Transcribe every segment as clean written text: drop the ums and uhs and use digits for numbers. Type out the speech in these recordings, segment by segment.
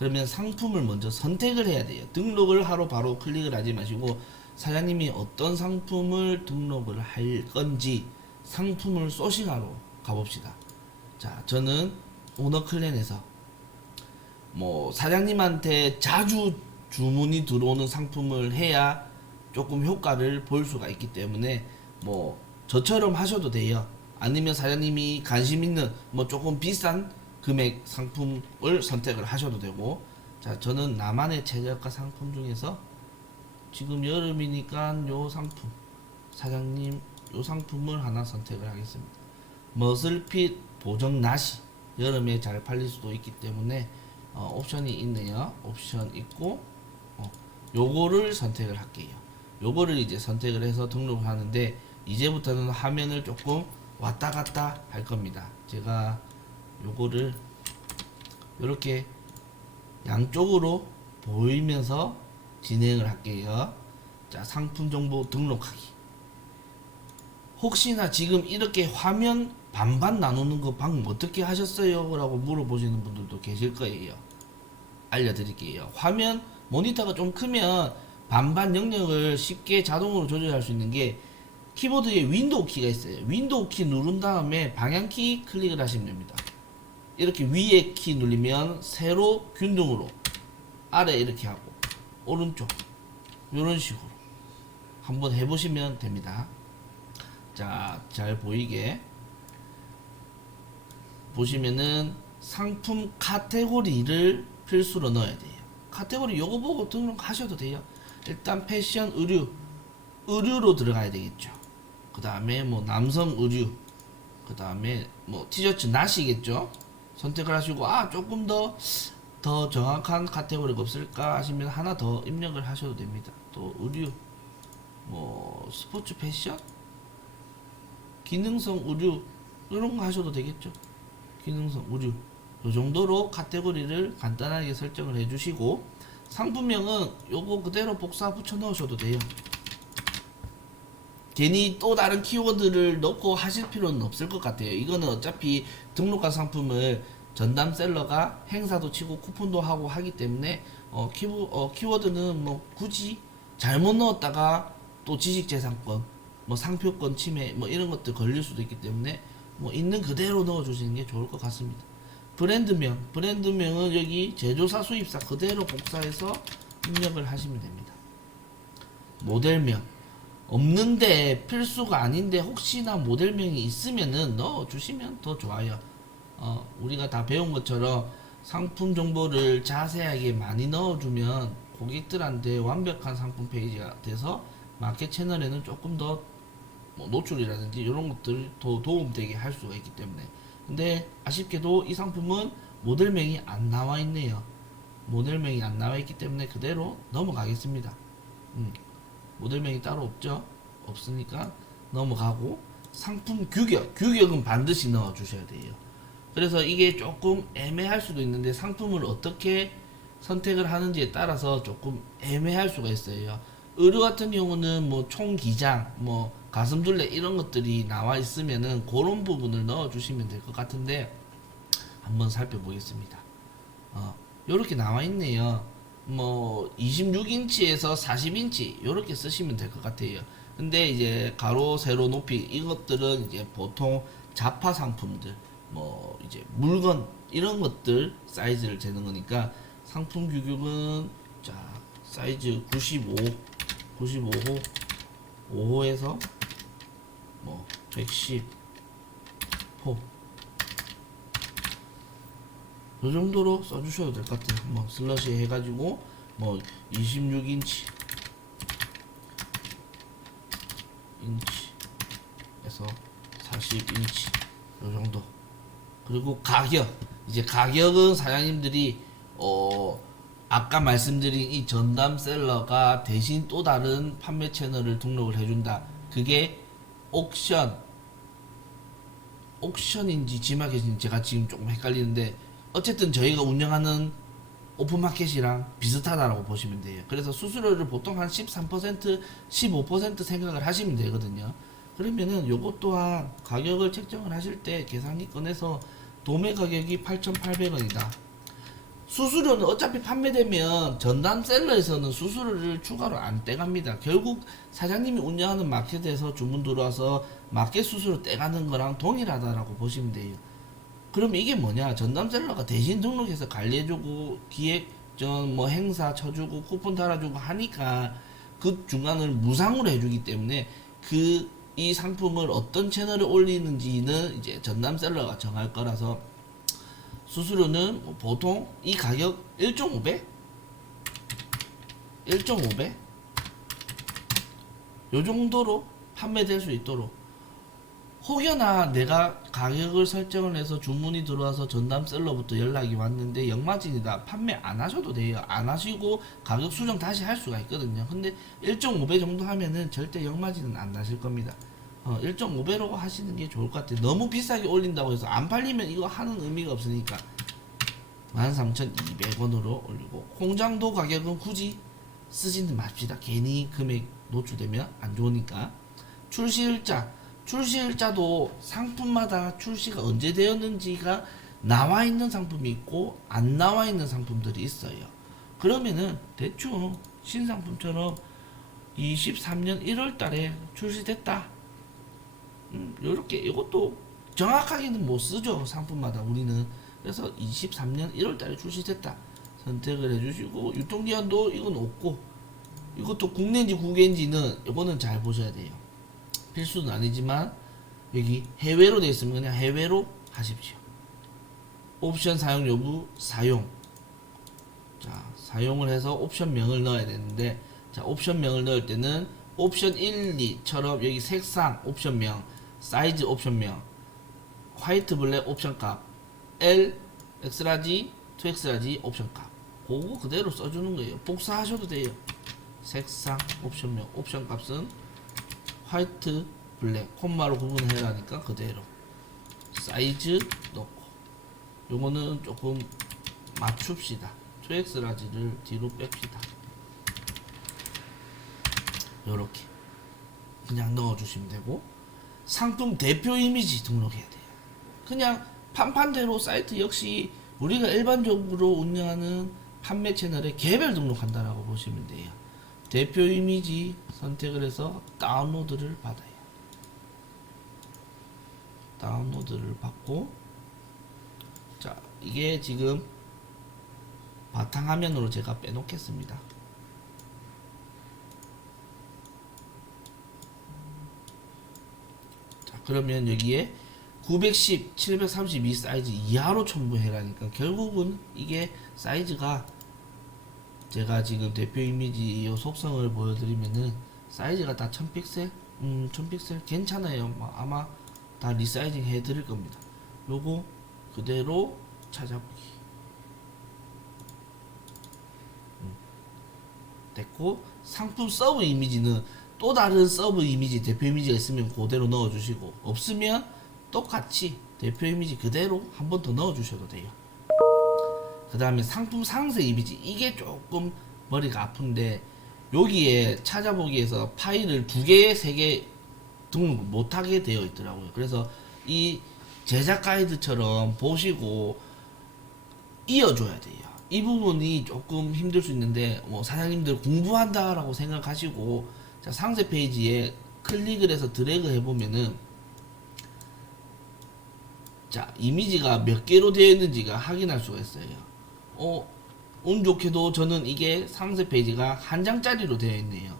그러면 상품을 먼저 선택을 해야 돼요. 등록을 하러 바로 클릭을 하지 마시고 사장님이 어떤 상품을 등록을 할 건지 상품을 소싱하러 가봅시다. 자, 저는 오너클랜에서 뭐 사장님한테 자주 주문이 들어오는 상품을 해야 조금 효과를 볼 수가 있기 때문에 뭐 저처럼 하셔도 돼요. 아니면 사장님이 관심 있는 뭐 조금 비싼 금액 상품을 선택을 하셔도 되고, 자, 저는 나만의 최저가 상품 중에서 지금 여름이니까 요 상품, 사장님 요 상품을 하나 선택을 하겠습니다. 머슬핏 보정 나시, 여름에 잘 팔릴 수도 있기 때문에 옵션이 있네요. 옵션 있고 요거를 선택을 할게요. 요거를 이제 선택을 해서 등록을 하는데 이제부터는 화면을 조금 왔다 갔다 할 겁니다. 제가 요거를 이렇게 양쪽으로 보이면서 진행을 할게요. 자, 상품 정보 등록하기. 혹시나 지금 이렇게 화면 반반 나누는 거 방금 어떻게 하셨어요? 라고 물어보시는 분들도 계실 거예요. 알려드릴게요. 화면 모니터가 좀 크면 반반 영역을 쉽게 자동으로 조절할 수 있는 게 키보드에 윈도우 키가 있어요. 윈도우 키 누른 다음에 방향키 클릭을 하시면 됩니다. 이렇게 위에 키 누르면 세로 균등으로 아래 이렇게 하고 오른쪽 이런 식으로 한번 해보시면 됩니다. 자, 잘 보이게 보시면은 상품 카테고리를 필수로 넣어야 돼요. 카테고리 요거 보고 등록하셔도 돼요. 일단 패션 의류로 들어가야 되겠죠. 그 다음에 뭐 남성 의류, 그 다음에 뭐 티셔츠 나시겠죠. 선택을 하시고 조금 더 정확한 카테고리가 없을까 하시면 하나 더 입력을 하셔도 됩니다. 또 의류, 뭐 스포츠 패션, 기능성 의류 이런 거 하셔도 되겠죠. 기능성 의류 요 정도로 카테고리를 간단하게 설정을 해주시고 상품명은 요거 그대로 복사 붙여 넣으셔도 돼요. 괜히 또 다른 키워드를 넣고 하실 필요는 없을 것 같아요. 이거는 어차피 등록한 상품을 전담 셀러가 행사도 치고 쿠폰도 하고 하기 때문에 키워드는 뭐 굳이 잘못 넣었다가 또 지식재산권, 뭐 상표권 침해 뭐 이런 것들 걸릴 수도 있기 때문에 뭐 있는 그대로 넣어주시는 게 좋을 것 같습니다. 브랜드명은 여기 제조사 수입사 그대로 복사해서 입력을 하시면 됩니다. 모델명 없는데 필수가 아닌데 혹시나 모델명이 있으면은 넣어주시면 더 좋아요. 우리가 다 배운 것처럼 상품 정보를 자세하게 많이 넣어주면 고객들한테 완벽한 상품 페이지가 돼서 마켓 채널에는 조금 더 뭐 노출이라든지 이런 것들 더 도움되게 할 수가 있기 때문에. 근데 아쉽게도 이 상품은 모델명이 안 나와 있네요. 모델명이 안 나와 있기 때문에 그대로 넘어가겠습니다. 모델명이 따로 없죠. 없으니까 넘어가고 상품 규격은 반드시 넣어 주셔야 돼요. 그래서 이게 조금 애매할 수도 있는데 상품을 어떻게 선택을 하는지에 따라서 조금 애매할 수가 있어요. 의류 같은 경우는 뭐 총기장, 뭐 가슴둘레 이런 것들이 나와 있으면은 그런 부분을 넣어 주시면 될 것 같은데 한번 살펴보겠습니다. 요렇게 나와 있네요. 뭐 26인치에서 40인치 요렇게 쓰시면 될 것 같아요. 근데 이제 가로 세로 높이 이것들은 이제 보통 자파 상품들 뭐 이제 물건 이런 것들 사이즈를 재는 거니까 상품 규격은 자 사이즈 95호 5호에서 뭐 110호 이 정도로 써주셔도 될 것 같아요. 뭐 슬러시 해가지고 뭐 26인치 에서 40인치 이 정도. 그리고 가격 이제 가격은 사장님들이 아까 말씀드린 이 전담 셀러가 대신 또 다른 판매 채널을 등록을 해준다. 그게 옥션인지 지마켓인지 제가 지금 조금 헷갈리는데 어쨌든 저희가 운영하는 오픈마켓이랑 비슷하다라고 보시면 돼요. 그래서 수수료를 보통 한 13%, 15% 생각을 하시면 되거든요. 그러면은 요것 또한 가격을 책정을 하실 때 계산기 꺼내서 도매 가격이 8,800원이다. 수수료는 어차피 판매되면 전담 셀러에서는 수수료를 추가로 안 떼갑니다. 결국 사장님이 운영하는 마켓에서 주문 들어와서 마켓 수수료 떼가는 거랑 동일하다라고 보시면 돼요. 그럼 이게 뭐냐? 전담 셀러가 대신 등록해서 관리해주고 기획전 뭐 행사 쳐주고 쿠폰 달아주고 하니까 그 중간을 무상으로 해주기 때문에 이 상품을 어떤 채널에 올리는지는 이제 전담 셀러가 정할 거라서 수수료는 뭐 보통 이 가격 1.5배? 1.5배? 요 정도로 판매될 수 있도록, 혹여나 내가 가격을 설정을 해서 주문이 들어와서 전담 셀러부터 연락이 왔는데 역마진이다, 판매 안 하셔도 돼요. 안 하시고 가격 수정 다시 할 수가 있거든요. 근데 1.5배 정도 하면은 절대 역마진은 안 나실 겁니다. 1.5배로 하시는 게 좋을 것 같아요. 너무 비싸게 올린다고 해서 안 팔리면 이거 하는 의미가 없으니까 13,200원으로 올리고, 공장도 가격은 굳이 쓰지는 맙시다. 괜히 금액 노출되면 안 좋으니까. 출시일자도 상품마다 출시가 언제 되었는지가 나와 있는 상품이 있고 안 나와 있는 상품들이 있어요. 그러면은 대충 신상품처럼 23년 1월 달에 출시됐다, 요렇게. 이것도 정확하게는 못 쓰죠, 상품마다 우리는. 그래서 23년 1월 달에 출시됐다 선택을 해주시고, 유통기한도 이건 없고, 이것도 국내인지 국외인지는 이거는 잘 보셔야 돼요. 필수는 아니지만 여기 해외로 되어 있으면 그냥 해외로 하십시오. 옵션 사용 여부, 사용. 자, 사용을 해서 옵션명을 넣어야 되는데, 자, 옵션명을 넣을 때는 옵션 1, 2처럼 여기 색상 옵션명, 사이즈 옵션명, 화이트 블랙 옵션값, L, X라지, 2X라지 옵션값, 그거 그대로 써주는 거예요. 복사하셔도 돼요. 색상 옵션명, 옵션값은 화이트 블랙 콤마로 구분해라니까 그대로. 사이즈 넣고, 요거는 조금 맞춥시다. 2X라지를 뒤로 뺍시다. 요렇게 그냥 넣어주시면 되고, 상품 대표 이미지 등록해야 돼요. 그냥 판판대로 사이트 역시 우리가 일반적으로 운영하는 판매 채널에 개별 등록한다라고 보시면 돼요. 대표 이미지 선택을 해서 다운로드를 받아요. 다운로드를 받고, 자, 이게 지금 바탕화면으로 제가 빼놓겠습니다. 자, 그러면 여기에 910, 732 사이즈 이하로 첨부해라니까, 결국은 이게 사이즈가, 제가 지금 대표 이미지 이 속성을 보여드리면은 사이즈가 다 1000픽셀? 1000픽셀 괜찮아요. 아마 다 리사이징 해드릴 겁니다. 요거 그대로 찾아보기. 됐고, 상품 서브 이미지는 또 다른 서브 이미지, 대표 이미지가 있으면 그대로 넣어주시고, 없으면 똑같이 대표 이미지 그대로 한 번 더 넣어주셔도 돼요. 그 다음에 상품 상세 이미지, 이게 조금 머리가 아픈데, 여기에 찾아보기에서 파일을 2개, 3개 등록 못하게 되어 있더라고요. 그래서 이 제작 가이드처럼 보시고 이어줘야 돼요. 이 부분이 조금 힘들 수 있는데, 뭐 사장님들 공부한다라고 생각하시고, 자, 상세 페이지에 클릭을 해서 드래그 해보면은, 자, 이미지가 몇 개로 되어 있는지가 확인할 수가 있어요. 운 좋게도 저는 이게 상세 페이지가 한 장짜리로 되어 있네요.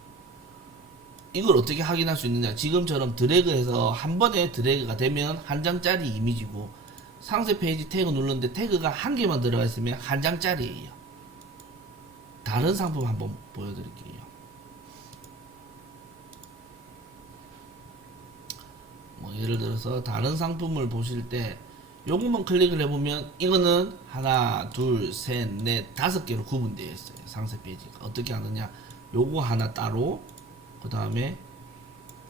이걸 어떻게 확인할 수 있느냐, 지금처럼 드래그해서 한 번에 드래그가 되면 한 장짜리 이미지고, 상세 페이지 태그 눌렀는데 태그가 한 개만 들어가 있으면 한 장짜리예요. 다른 상품 한번 보여드릴게요. 뭐 예를 들어서 다른 상품을 보실 때 요것만 클릭을 해보면 이거는 하나, 둘, 셋, 넷, 5개로 구분되어 있어요. 상세 페이지가 어떻게 하느냐, 요거 하나 따로, 그 다음에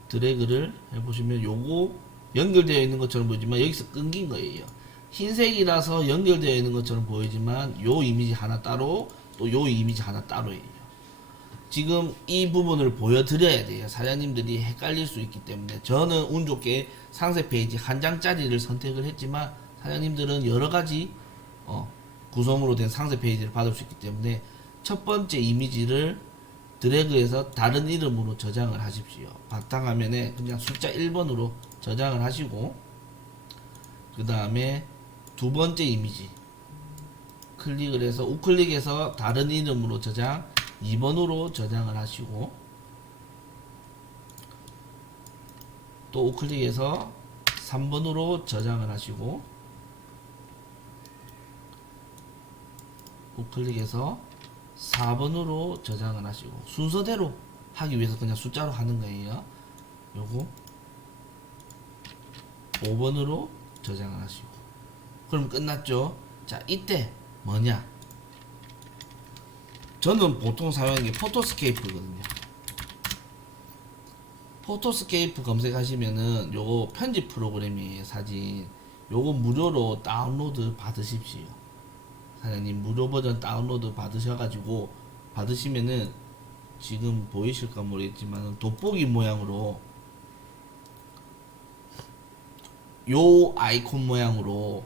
드래그를 해보시면 요거 연결되어 있는 것처럼 보이지만 여기서 끊긴 거예요. 흰색이라서 연결되어 있는 것처럼 보이지만 요 이미지 하나 따로, 또 요 이미지 하나 따로예요. 지금 이 부분을 보여드려야 돼요. 사장님들이 헷갈릴 수 있기 때문에. 저는 운 좋게 상세 페이지 한 장짜리를 선택을 했지만, 사장님들은 여러 가지 구성으로 된 상세 페이지를 받을 수 있기 때문에 첫 번째 이미지를 드래그해서 다른 이름으로 저장을 하십시오. 바탕화면에 그냥 숫자 1번으로 저장을 하시고, 그 다음에 두 번째 이미지 클릭을 해서 우클릭해서 다른 이름으로 저장 2번으로 저장을 하시고, 또 우클릭해서 3번으로 저장을 하시고, 우클릭해서 4번으로 저장을 하시고, 순서대로 하기 위해서 그냥 숫자로 하는 거예요. 요거 5번으로 저장을 하시고, 그럼 끝났죠. 자, 이때 뭐냐, 저는 보통 사용하는 게 포토스케이프거든요. 포토스케이프 검색하시면은 요거 편집 프로그램이에요. 사진 요거 무료로 다운로드 받으십시오. 사장님 무료 버전 다운로드 받으셔가지고, 받으시면은 지금 보이실까 모르겠지만 돋보기 모양으로 요 아이콘 모양으로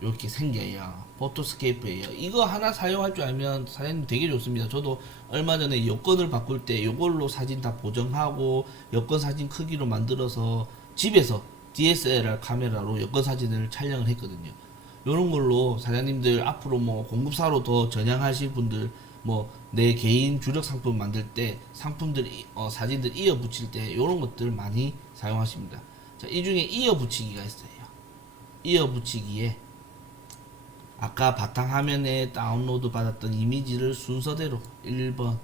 이렇게 생겨요. 포토스케이프예요. 이거 하나 사용할 줄 알면 사장님 되게 좋습니다. 저도 얼마 전에 여권을 바꿀 때 이걸로 사진 다 보정하고 여권 사진 크기로 만들어서 집에서 DSLR 카메라로 여권 사진을 촬영을 했거든요. 이런 걸로 사장님들 앞으로 뭐 공급사로 더 전향하실 분들, 뭐 내 개인 주력 상품 만들 때 상품들 사진들 이어 붙일 때 이런 것들 많이 사용하십니다. 자, 이 중에 이어 붙이기가 있어요. 이어 붙이기에 아까 바탕화면에 다운로드 받았던 이미지를 순서대로 1번,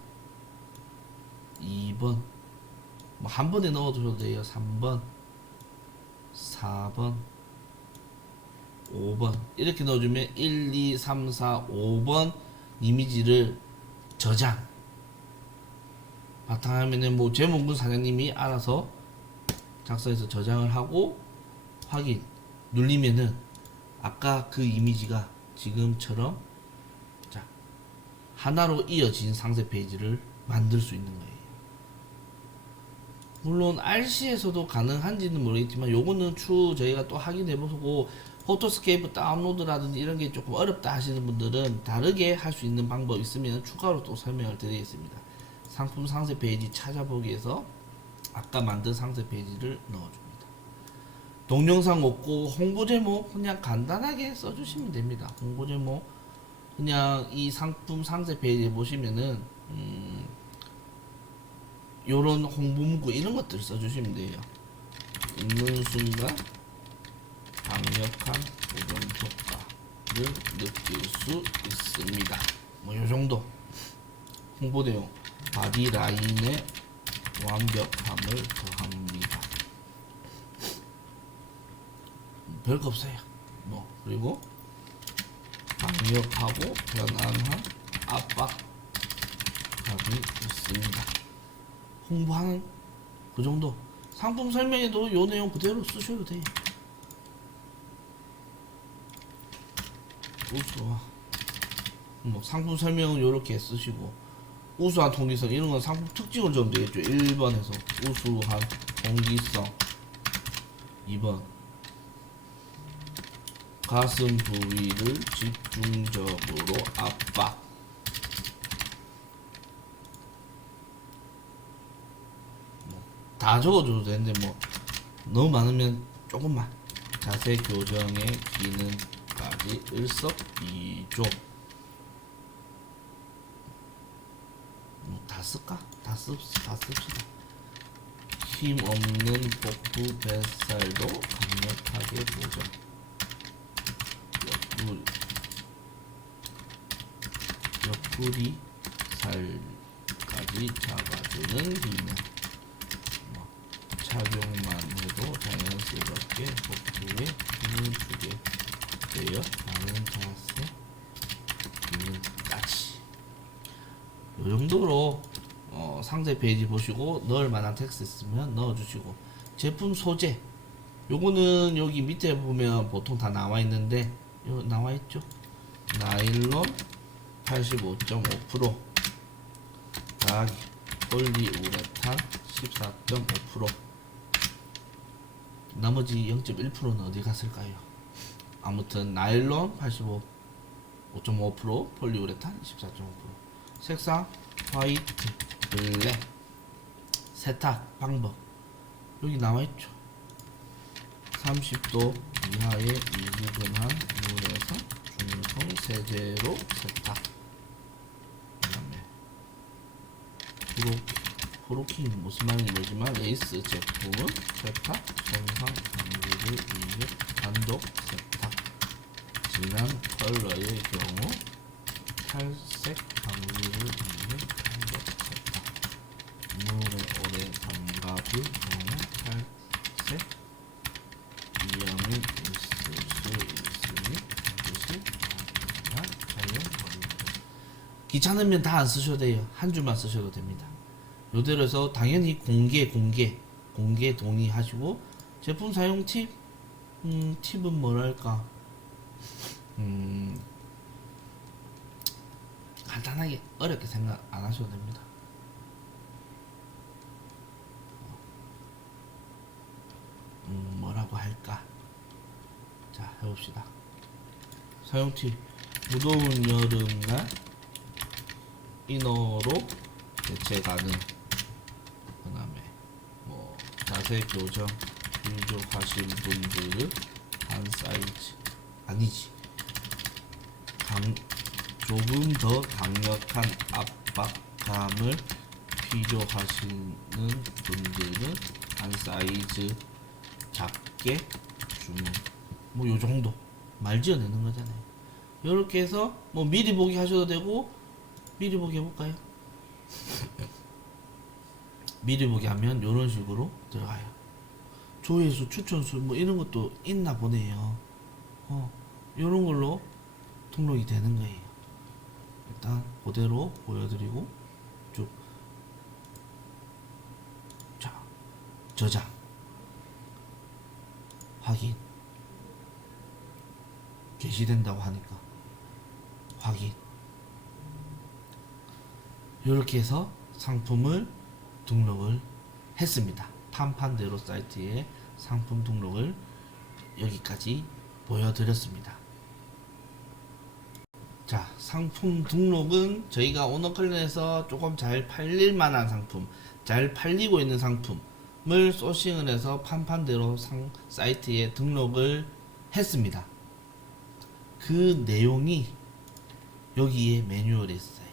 2번, 뭐 한 번에 넣어줘도 돼요. 3번, 4번, 5번 이렇게 넣어주면 1, 2, 3, 4, 5번 이미지를 저장, 바탕화면에 뭐 제목은 사장님이 알아서 작성해서 저장을 하고 확인 눌리면은 아까 그 이미지가 지금처럼 자 하나로 이어진 상세 페이지를 만들 수 있는 거예요. 물론 RC에서도 가능한지는 모르겠지만 요거는 추후 저희가 또 확인해보고, 포토스케이프 다운로드라든지 이런 게 조금 어렵다 하시는 분들은 다르게 할 수 있는 방법 있으면 추가로 또 설명을 드리겠습니다. 상품 상세 페이지 찾아보기에서 아까 만든 상세 페이지를 넣어줍니다. 동영상 없고 홍보 제목 그냥 간단하게 써주시면 됩니다. 홍보 제목 그냥 이 상품 상세 페이지에 보시면은 요런 홍보 문구 이런 것들 써주시면 돼요. 있는 순간 강력한 보정 효과를 느낄 수 있습니다. 뭐 요정도 홍보 내용. 바디라인의 완벽함을 더합니다. 별거 없어요. 뭐 그리고 강력하고 편안한 압박감이 있습니다. 홍보하는 그 정도. 상품 설명에도 요 내용 그대로 쓰셔도 돼요. 우수와 뭐 상품 설명은 요렇게 쓰시고, 우수한 통기성 이런 건 상품 특징을 좀 되겠죠. 1번에서 우수한 통기성, 2번 가슴 부위를 집중적으로 압박, 다 적어줘도 되는데 뭐 너무 많으면 조금만. 자세 교정의 기능까지 일석이조. 다 쓸까? 다 씁시다. 힘없는 복부 뱃살도 강력하게 보정. 옆구리 살까지 잡아주는 기능. 착용만 해도 자연스럽게 복부에 힘을 주게 되어 바른 자세 기능까지. 이 정도로 상세 페이지 보시고 넣을 만한 텍스트 있으면 넣어주시고, 제품 소재 요거는 여기 밑에 보면 보통 다 나와 있는데 요 나와 있죠. 나일론 85.5% 더하기 폴리우레탄 14.5%, 나머지 0.1%는 어디 갔을까요? 아무튼 나일론 85, 5.5%, 폴리우레탄 24.5%. 색상 화이트, 블랙. 세탁 방법 여기 나와있죠. 30도 이하의 미지근한 물에서 중성 세제로 세탁. 그 다음에 프로킹 무슨 말인지 모르지만 레이스 제품은 세탁 손상 방지를 위해 단독 세탁. 진한 컬러의 경우 탈색 방지를 위해 단독 세탁. 물에 오래 담가둘 경우 탈색 위험이 있을 수 있으니 반드시 사용합니다. 귀찮으면 다 안 쓰셔도 돼요. 한 줄만 쓰셔도 됩니다. 요대로 해서 당연히 공개 동의하시고 제품 사용 팁? 팁은 뭐랄까 간단하게 어렵게 생각 안 하셔도 됩니다. 뭐라고 할까? 자, 해봅시다. 사용 팁. 무더운 여름날 이너로 대체 가능. 그 다음에 뭐 자세 교정 부족하신 분들은 한 사이즈 아니지. 조금 더 강력한 압박감을 필요하시는 분들은 한 사이즈 작게 주문. 뭐 요 정도 말 지어내는 거잖아요. 요렇게 해서 뭐 미리 보기 하셔도 되고 미리 보기 해볼까요? 미리 보기 하면 요런 식으로 들어가요. 조회수, 추천수 뭐 이런 것도 있나 보네요. 요런 걸로 등록이 되는 거예요. 일단 그대로 보여드리고 쭉. 자, 저장 확인. 게시된다고 하니까 확인. 이렇게 해서 상품을 등록을 했습니다. 판판대로 사이트에 상품 등록을 여기까지 보여드렸습니다. 자, 상품 등록은 저희가 오너클린에서 조금 잘 팔릴 만한 상품, 잘 팔리고 있는 상품을 소싱을 해서 판판대로 사이트에 등록을 했습니다. 그 내용이 여기에 매뉴얼에 있어요.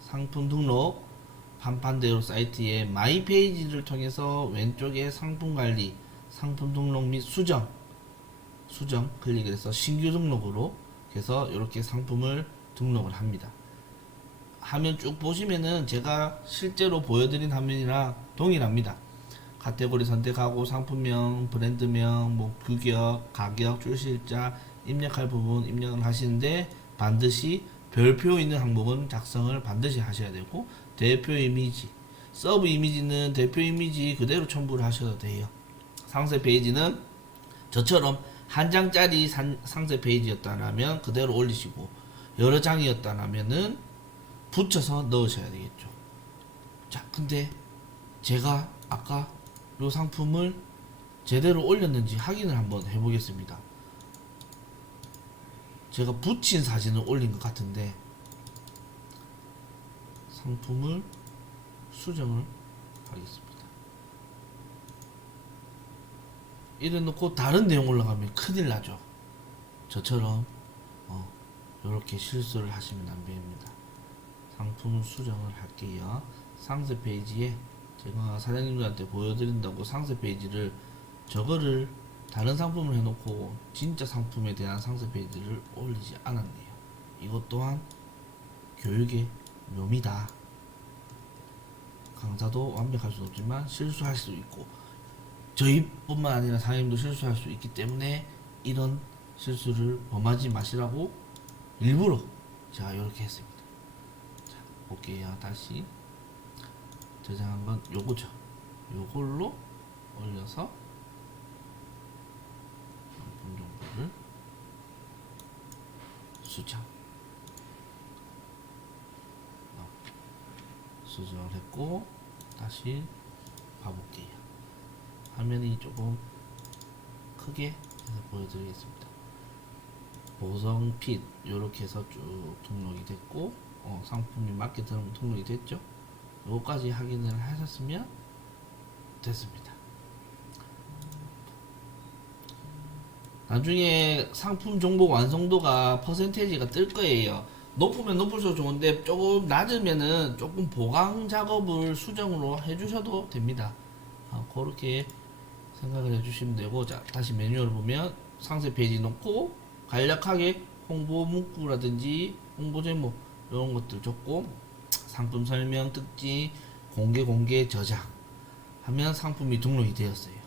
상품 등록 판판대로 사이트에 마이 페이지를 통해서 왼쪽에 상품 관리, 상품 등록 및 수정 클릭을 해서 신규 등록으로 해서 이렇게 상품을 등록을 합니다. 화면 쭉 보시면은 제가 실제로 보여드린 화면이랑 동일합니다. 카테고리 선택하고 상품명, 브랜드명, 뭐 규격, 가격, 출시일자, 입력할 부분 입력을 하시는데 반드시 별표 있는 항목은 작성을 반드시 하셔야 되고 대표 이미지, 서브 이미지는 대표 이미지 그대로 첨부를 하셔도 돼요. 상세 페이지는 저처럼 한 장짜리 상세 페이지였다면 그대로 올리시고 여러 장이었다면은 붙여서 넣으셔야 되겠죠. 자, 근데 제가 아까 요 상품을 제대로 올렸는지 확인을 한번 해보겠습니다. 제가 붙인 사진을 올린 것 같은데 상품을 수정을 하겠습니다. 이래 놓고 다른 내용 올라가면 큰일 나죠. 저처럼 이렇게 실수를 하시면 안 됩니다. 상품 수정을 할게요. 상세 페이지에 제가 사장님들한테 보여드린다고 상세 페이지를 저거를 다른 상품을 해놓고 진짜 상품에 대한 상세 페이지를 올리지 않았네요. 이것 또한 교육의 묘미다. 강사도 완벽할 수 없지만 실수할 수 있고 저희뿐만 아니라 사장님도 실수할 수 있기 때문에 이런 실수를 범하지 마시라고 일부러 제가 이렇게 했습니다. 자, 볼게요. 다시 저장한 건 요거죠. 요걸로 올려서 상품 정보를 수정을 했고 다시 봐볼게요. 화면이 조금 크게 해서 보여드리겠습니다. 보성핏 요렇게 해서 쭉 등록이 됐고 상품이 맞게 들어오면 등록이 됐죠. 요거까지 확인을 하셨으면 됐습니다. 나중에 상품 정보 완성도가 퍼센테이지가 뜰 거예요. 높으면 높을수록 좋은데 조금 낮으면은 조금 보강 작업을 수정으로 해주셔도 됩니다. 그렇게 생각을 해주시면 되고, 자 다시 매뉴얼을 보면 상세 페이지 놓고 간략하게 홍보 문구라든지 홍보 제목 이런 것들 적고 상품 설명 특징 공개 저장 하면 상품이 등록이 되었어요.